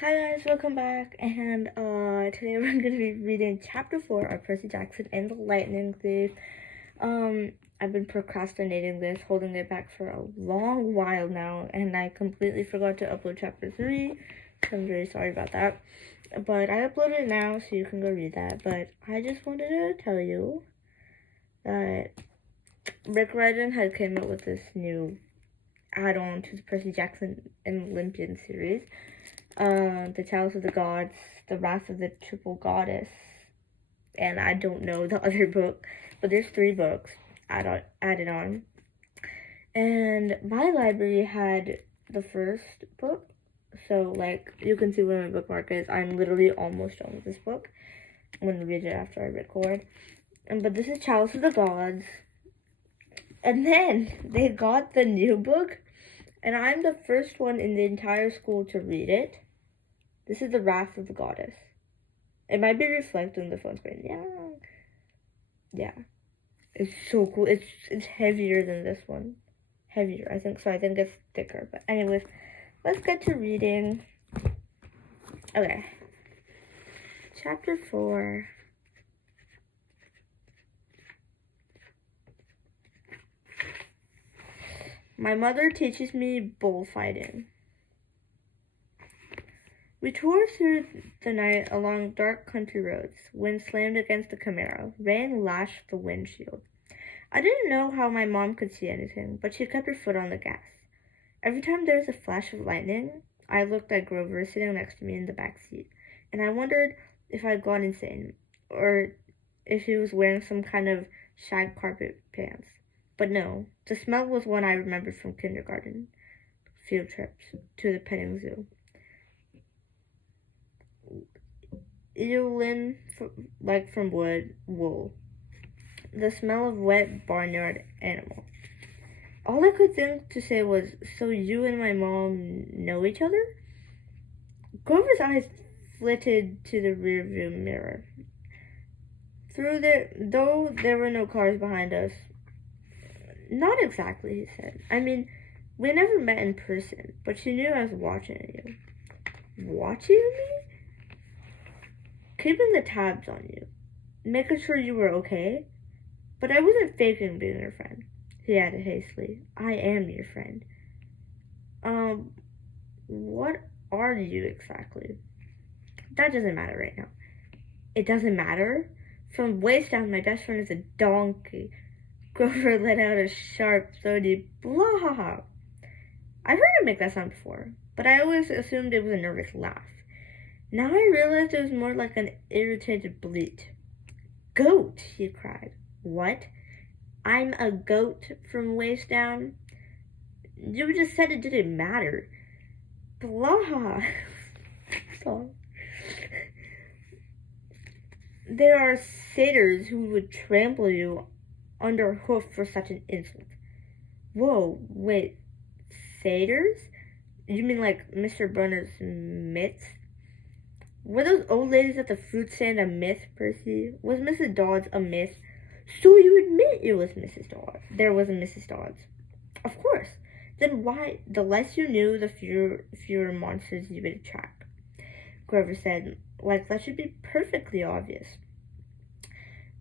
Hi guys, welcome back, and today we're going to be reading chapter 4 of Percy Jackson and the Lightning Thief. I've been procrastinating this, holding it back for a long while now, and I completely forgot to upload chapter 3, so I'm very sorry about that. But I uploaded it now, so you can go read that, but I just wanted to tell you that Riordan had came up with this new add-on to the Percy Jackson and Olympian series. The Chalice of the Gods, the Wrath of the Triple Goddess, and I don't know the other book, but there's 3 books added on. And my library had the first book, so like you can see where my bookmark is. I'm literally almost done with this book. I'm gonna read it after I record. But this is Chalice of the Gods. And then they got the new book, and I'm the first one in the entire school to read it. This is the Wrath of the Goddess. It might be reflecting the phone screen. Yeah. It's so cool. It's heavier than this one. Heavier, I think so. I think it's thicker. But anyways, let's get to reading. Okay. Chapter 4. My mother teaches me bullfighting. We tore through the night along dark country roads. Wind slammed against the Camaro. Rain lashed the windshield. I didn't know how my mom could see anything, but she kept her foot on the gas. Every time there was a flash of lightning, I looked at Grover sitting next to me in the back seat, and I wondered if I'd gone insane, or if he was wearing some kind of shag carpet pants. But no, the smell was one I remembered from kindergarten field trips to the petting zoo. Eolin, like from wool. The smell of wet barnyard animal. All I could think to say was, so you and my mom know each other? Grover's eyes flitted to the rearview mirror. Though there were no cars behind us. Not exactly, he said. I mean, we never met in person, but she knew I was watching you. Watching me? Keeping the tabs on you, making sure you were okay. But I wasn't faking being your friend, he added hastily. I am your friend. What are you exactly? That doesn't matter right now. It doesn't matter? From waist down, my best friend is a donkey. Grover let out a sharp, throaty blah. I've heard him make that sound before, but I always assumed it was a nervous laugh. Now I realized it was more like an irritated bleat. Goat, he cried. What? I'm a goat from waist down? You just said it didn't matter. Blah. Sorry. There are satyrs who would trample you underhoof for such an insult. Whoa, wait. Satyrs? You mean like Mr. Brunner's mitts? Were those old ladies at the fruit stand a myth, Percy? Was Mrs. Dodds a myth? So you admit it was Mrs. Dodds. There was a Mrs. Dodds. Of course. Then why? The less you knew, the fewer monsters you would attract. Grover said, like that should be perfectly obvious.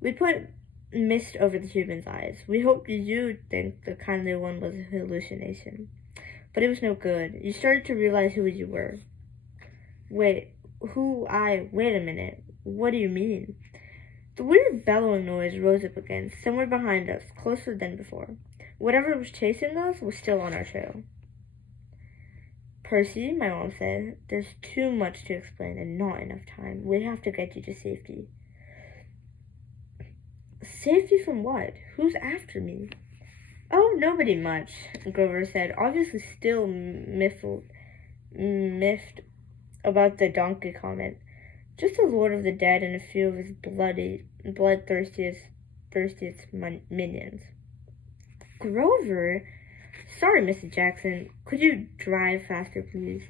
We put mist over the human's eyes. We hoped you'd think the kindly one was a hallucination. But it was no good. You started to realize who you were. Wait a minute. What do you mean? The weird bellowing noise rose up again, somewhere behind us, closer than before. Whatever was chasing us was still on our trail. Percy, my mom said, there's too much to explain and not enough time. We have to get you to safety. Safety from what? Who's after me? Oh, nobody much, Grover said, obviously still miffed about the donkey comment. Just the Lord of the Dead and a few of his bloodthirstiest minions. Grover? Sorry, Mrs. Jackson. Could you drive faster, please?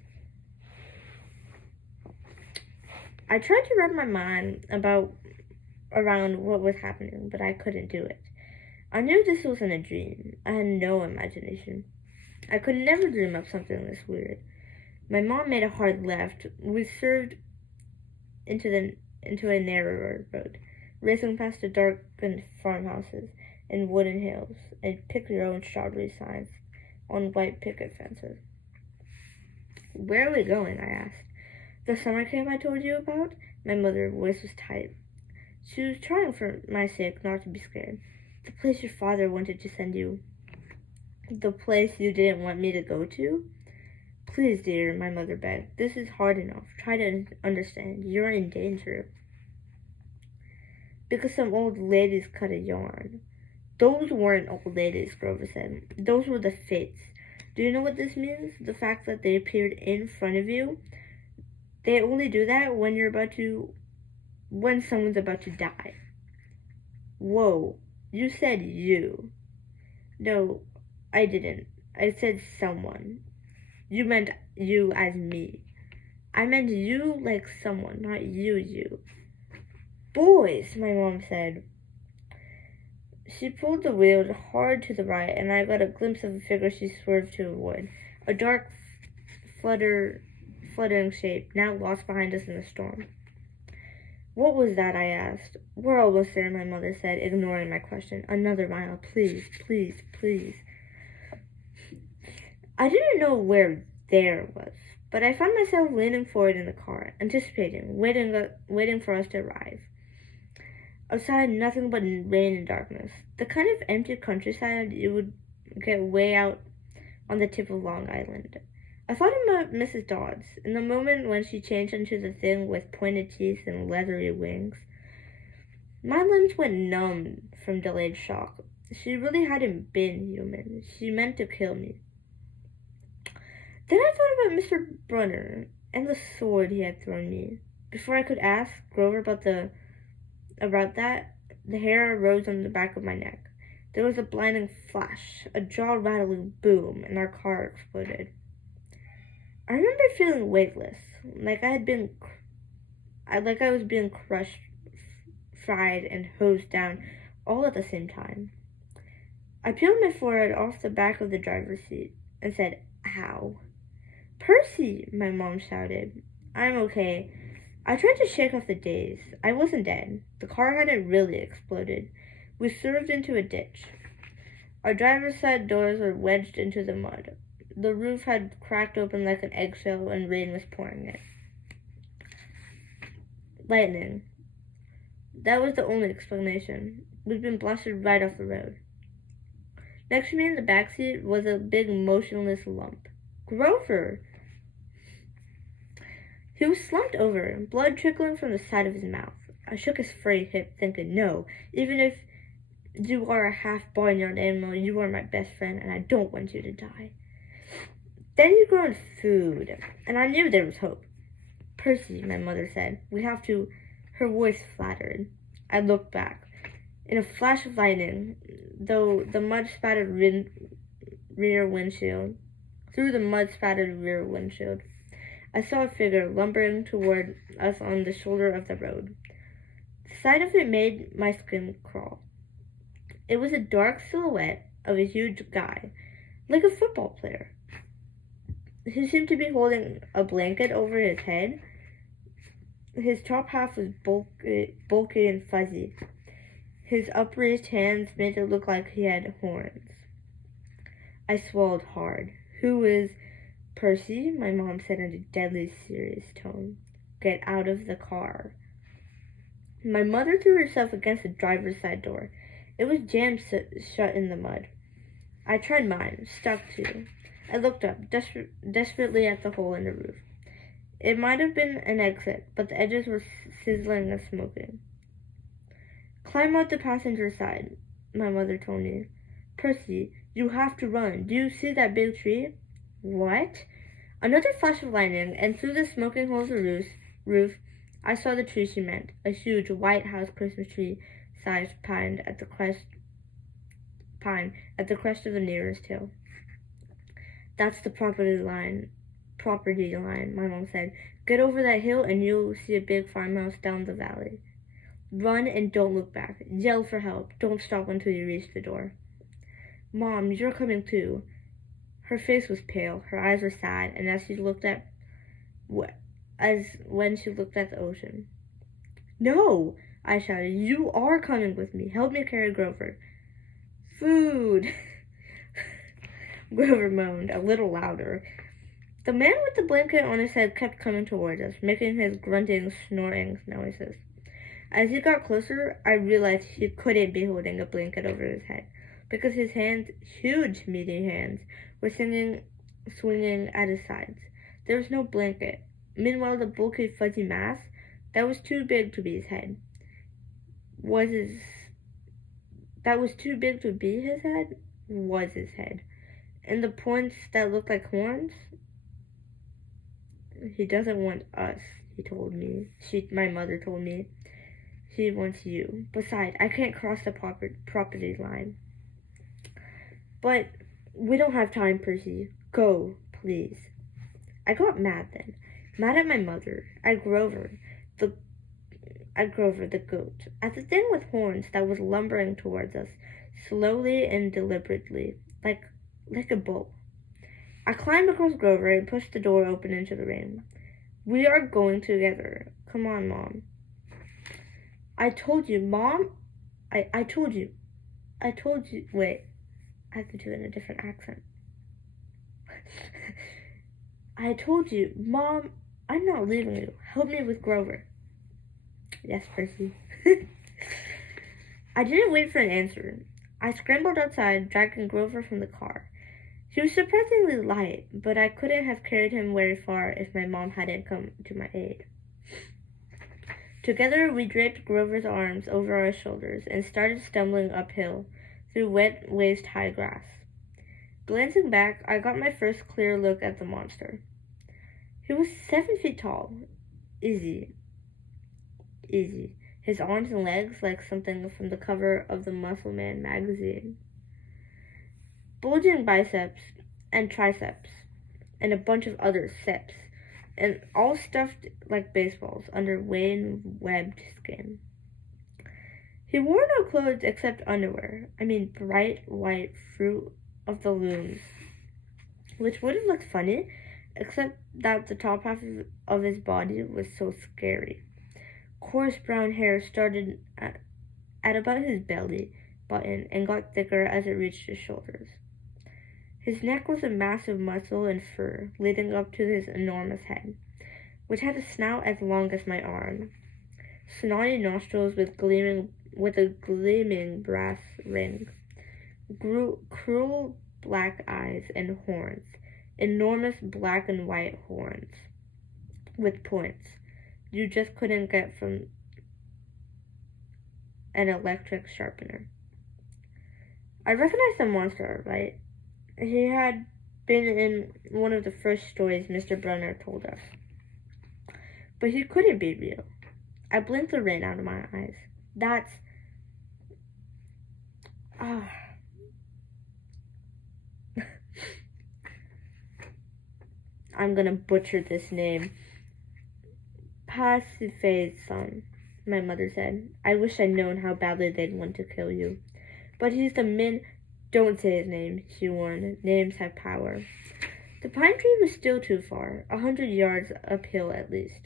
I tried to wrap my mind around what was happening, but I couldn't do it. I knew this wasn't a dream. I had no imagination. I could never dream up something this weird. My mom made a hard left. We swerved into a narrower road, racing past the darkened farmhouses and wooden hills, and pick-your-own strawberry signs on white picket fences. "Where are we going?" I asked. "The summer camp I told you about?" My mother's voice was tight. She was trying for my sake not to be scared. "The place your father wanted to send you." "The place you didn't want me to go to?" "Please, dear," my mother begged. "This is hard enough. Try to understand. You're in danger." "Because some old ladies cut a yarn." "Those weren't old ladies," Grover said. "Those were the fates. Do you know what this means? The fact that they appeared in front of you. They only do that when someone's about to die." "Whoa, you said you." "No, I didn't. I said someone." "You meant you as me." "I meant you like someone, not you." "Boys," my mom said. She pulled the wheel hard to the right, and I got a glimpse of a figure she swerved to avoid. A dark, fluttering shape, now lost behind us in the storm. "What was that?" I asked. "We're almost there," my mother said, ignoring my question. "Another mile, please, please, please." I didn't know where there was, but I found myself leaning forward in the car, anticipating, waiting for us to arrive. Outside, nothing but rain and darkness. The kind of empty countryside you would get way out on the tip of Long Island. I thought about Mrs. Dodds, in the moment when she changed into the thing with pointed teeth and leathery wings. My limbs went numb from delayed shock. She really hadn't been human. She meant to kill me. Then I thought about Mr. Brunner and the sword he had thrown me. Before I could ask Grover about that, the hair rose on the back of my neck. There was a blinding flash, a jaw-rattling boom, and our car exploded. I remember feeling weightless, like I was being crushed, fried, and hosed down all at the same time. I peeled my forehead off the back of the driver's seat and said, "Ow." "Percy!" my mom shouted. "I'm okay." I tried to shake off the daze. I wasn't dead. The car hadn't really exploded. We swerved into a ditch. Our driver's side doors were wedged into the mud. The roof had cracked open like an eggshell and rain was pouring in. Lightning. That was the only explanation. We'd been blasted right off the road. Next to me in the backseat was a big motionless lump. Grover! He was slumped over, blood trickling from the side of his mouth. I shook his frayed hip, thinking, "No, even if you are a half-barnyard animal, you are my best friend, and I don't want you to die." Then he groaned food, and I knew there was hope. "Percy," my mother said, "we have to—" Her voice flattered. I looked back. In a flash of lightning, through the mud-spattered rear windshield, I saw a figure lumbering toward us on the shoulder of the road. The sight of it made my skin crawl. It was a dark silhouette of a huge guy, like a football player. He seemed to be holding a blanket over his head. His top half was bulky and fuzzy. His upraised hands made it look like he had horns. I swallowed hard. "Who is—" "Percy," my mom said in a deadly serious tone. "Get out of the car." My mother threw herself against the driver's side door. It was jammed shut in the mud. I tried mine, stuck too. I looked up, desperately at the hole in the roof. It might have been an exit, but the edges were sizzling and smoking. "Climb out the passenger side," my mother told me. "Percy, you have to run. Do you see that big tree?" "What?" Another flash of lightning, and through the smoking hole of the roof, I saw the tree she meant, a huge White House Christmas tree-sized pine at the crest of the nearest hill. "That's the property line," my mom said. "Get over that hill and you'll see a big farmhouse down the valley. Run and don't look back. Yell for help. Don't stop until you reach the door." "Mom, you're coming too." Her face was pale, her eyes were sad, and as she looked at as when she looked at the ocean. "No!" I shouted. "You are coming with me. Help me carry Grover." "Food," Grover moaned, a little louder. The man with the blanket on his head kept coming towards us, making his grunting, snoring noises. As he got closer, I realized he couldn't be holding a blanket over his head, because his hands, huge meaty hands, were swinging at his sides. There was no blanket. Meanwhile, the bulky, fuzzy mass that was too big to be his head was his head. And the points that looked like horns, he doesn't want us, he told me. My mother told me. He wants you. Besides, I can't cross the property line. But we don't have time, Percy. Go, please. I got mad then. Mad at my mother, at Grover, the goat, at the thing with horns that was lumbering towards us, slowly and deliberately, like a bull. I climbed across Grover and pushed the door open into the rain. "We are going together. Come on, Mom." "I told you, Mom. I told you. Wait, I have to do it in a different accent. "I told you, Mom, I'm not leaving you. Help me with Grover." "Yes, Percy." I didn't wait for an answer. I scrambled outside, dragging Grover from the car. He was surprisingly light, but I couldn't have carried him very far if my mom hadn't come to my aid. Together, we draped Grover's arms over our shoulders and started stumbling uphill through wet, waist-high grass. Glancing back, I got my first clear look at the monster. He was 7 feet tall. Easy. His arms and legs like something from the cover of the Muscle Man magazine. Bulging biceps and triceps, and a bunch of other seps, and all stuffed like baseballs under webbed skin. He wore no clothes except underwear. Bright white fruit of the looms, which would have looked funny, except that the top half of his body was so scary. Coarse brown hair started at about his belly button and got thicker as it reached his shoulders. His neck was a mass of muscle and fur leading up to his enormous head, which had a snout as long as my arm, snotty nostrils with a gleaming brass ring, cruel black eyes and horns, enormous black and white horns, with points you just couldn't get from an electric sharpener. I recognized the monster, right? He had been in one of the first stories Mr. Brunner told us. But he couldn't be real. I blinked the rain out of my eyes. I'm gonna butcher this name. Pasiphae's son, my mother said. I wish I'd known how badly they'd want to kill you. But he's the Don't say his name, she warned. Names have power. The pine tree was still too far, 100 yards uphill at least.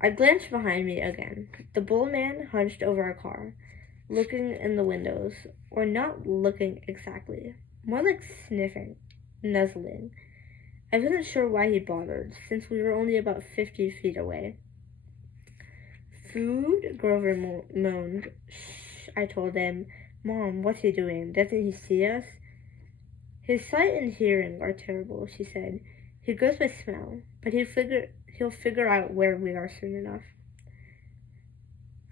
I glanced behind me again. The bull man hunched over our car, looking in the windows, or not looking exactly, more like sniffing, nuzzling. I wasn't sure why he bothered, since we were only about 50 feet away. "Food?" Grover moaned. "Shh," I told him. "Mom, what's he doing? Doesn't he see us?" "His sight and hearing are terrible," she said. "He goes by smell, but he'll figure out where we are soon enough."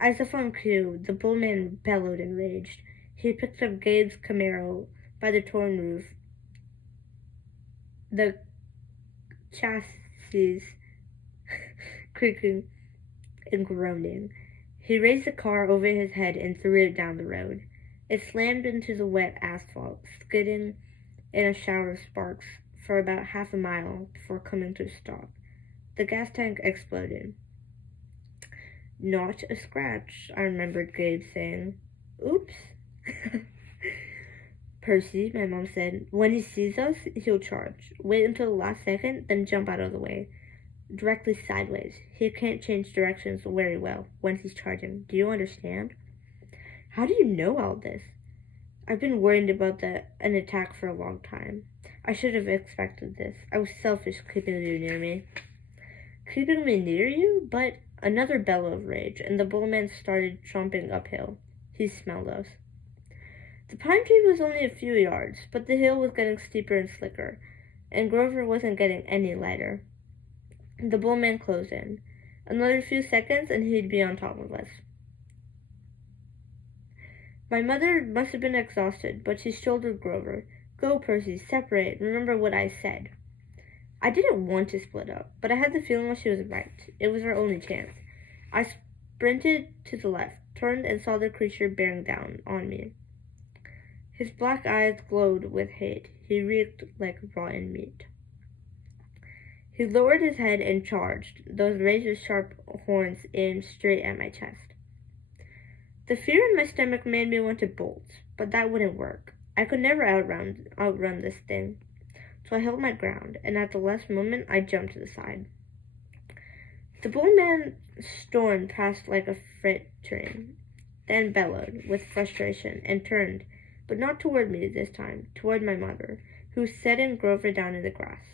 As if on cue, the bullman bellowed and raged. He picked up Gabe's Camaro by the torn roof, the chassis creaking and groaning. He raised the car over his head and threw it down the road. It slammed into the wet asphalt, skidding in a shower of sparks for about half a mile before coming to a stop. The gas tank exploded. "Not a scratch," I remembered Gabe saying. "Oops." "Percy," my mom said, "when he sees us, he'll charge. Wait until the last second, then jump out of the way. directly sideways. He can't change directions very well once he's charging. Do you understand? How do you know all this? I've been worried about an attack for a long time. I should have expected this. I was selfish keeping you near me. Keeping me near you? But another bellow of rage, and the bullman started tromping uphill. He smelled us. The pine tree was only a few yards, but the hill was getting steeper and slicker, and Grover wasn't getting any lighter. The bullman closed in. Another few seconds, and he'd be on top of us. My mother must have been exhausted, but she shouldered Grover. Go, Percy, separate. Remember what I said. I didn't want to split up, but I had the feeling she was right. It was our only chance. I sprinted to the left, turned, and saw the creature bearing down on me. His black eyes glowed with hate. He reeked like rotten meat. He lowered his head and charged, those razor-sharp horns aimed straight at my chest. The fear in my stomach made me want to bolt, but that wouldn't work. I could never outrun this thing. So I held my ground, and at the last moment, I jumped to the side. The bullman stormed past like a freight train, then bellowed with frustration and turned, but not toward me this time, toward my mother, who was setting Grover down in the grass.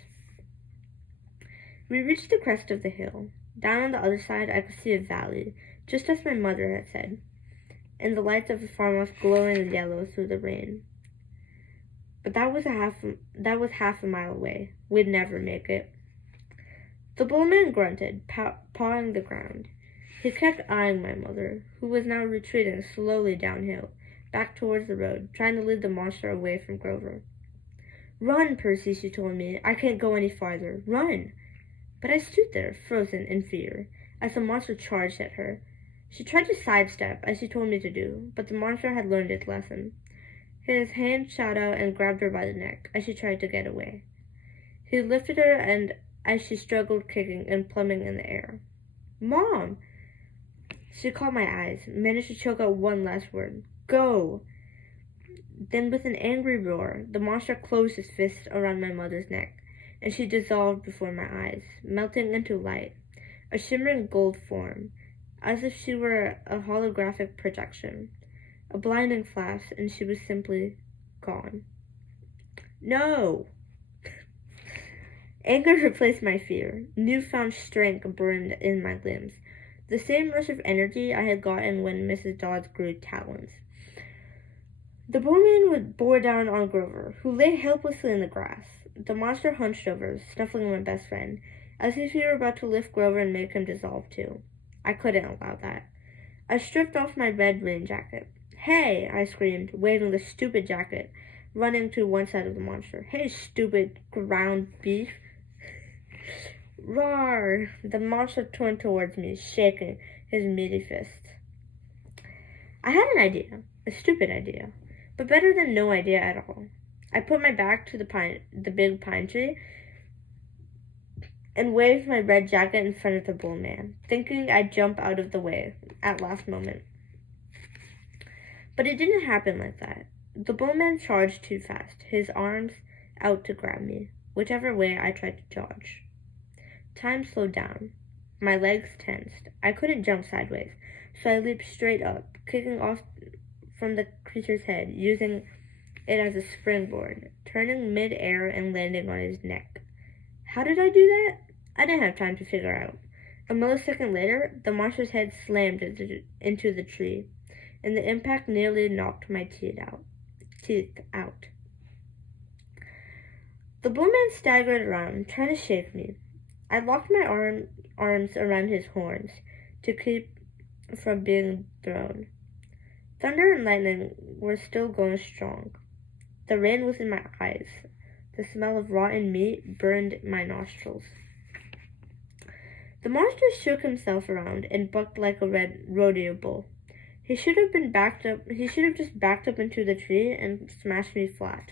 We reached the crest of the hill. Down on the other side, I could see a valley, just as my mother had said, and the lights of the farmhouse glowing yellow through the rain. But that was half a mile away. We'd never make it. The bullman grunted, pawing the ground. He kept eyeing my mother, who was now retreating slowly downhill, back towards the road, trying to lead the monster away from Grover. Run, Percy, she told me. I can't go any farther. Run! But I stood there, frozen in fear, as the monster charged at her. She tried to sidestep, as she told me to do, but the monster had learned its lesson. His hand shot out and grabbed her by the neck as she tried to get away. He lifted her, and as she struggled, kicking and plummeting in the air. Mom! She caught my eyes, managed to choke out one last word. Go! Then with an angry roar, the monster closed his fist around my mother's neck, and she dissolved before my eyes, melting into light, a shimmering gold form, as if she were a holographic projection. A blinding flash, and she was simply gone. No! Anger replaced my fear. Newfound strength burned in my limbs. The same rush of energy I had gotten when Mrs. Dodds grew talons. The bullman bore down on Grover, who lay helplessly in the grass. The monster hunched over, snuffling my best friend, as if he were about to lift Grover and make him dissolve too. I couldn't allow that. I stripped off my red rain jacket. Hey, I screamed, waving the stupid jacket, running to one side of the monster. Hey, stupid ground beef. Roar! The monster turned towards me, shaking his meaty fists. I had an idea, a stupid idea, but better than no idea at all. I put my back to the big pine tree, and waved my red jacket in front of the bullman, thinking I'd jump out of the way at last moment. But it didn't happen like that. The bullman charged too fast, his arms out to grab me, whichever way I tried to dodge. Time slowed down. My legs tensed. I couldn't jump sideways, so I leaped straight up, kicking off from the creature's head, using it as a springboard, turning mid-air and landing on his neck. How did I do that? I didn't have time to figure out. A millisecond later, the monster's head slammed into the tree, and the impact nearly knocked my teeth out. The bullman staggered around, trying to shake me. I locked my arms around his horns to keep from being thrown. Thunder and lightning were still going strong. The rain was in my eyes. The smell of rotten meat burned my nostrils. The monster shook himself around and bucked like a red rodeo bull. He should have just backed up into the tree and smashed me flat.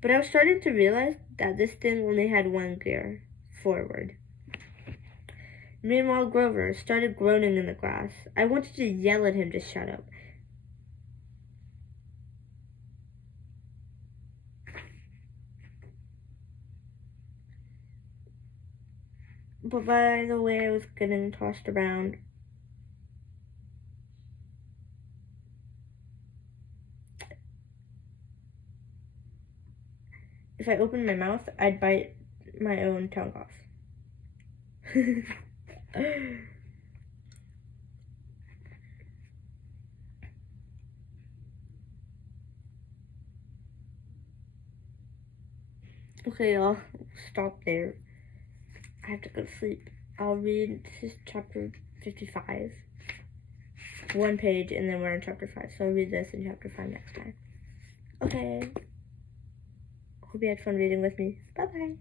But I was starting to realize that this thing only had one gear, forward. Meanwhile, Grover started groaning in the grass. I wanted to yell at him to shut up. But by the way I was getting tossed around, if I opened my mouth, I'd bite my own tongue off. Okay, I'll stop there. I have to go to sleep. I'll read this chapter 55. One page, and then we're on chapter 5. So I'll read this in chapter 5 next time. Okay. Hope you had fun reading with me. Bye-bye.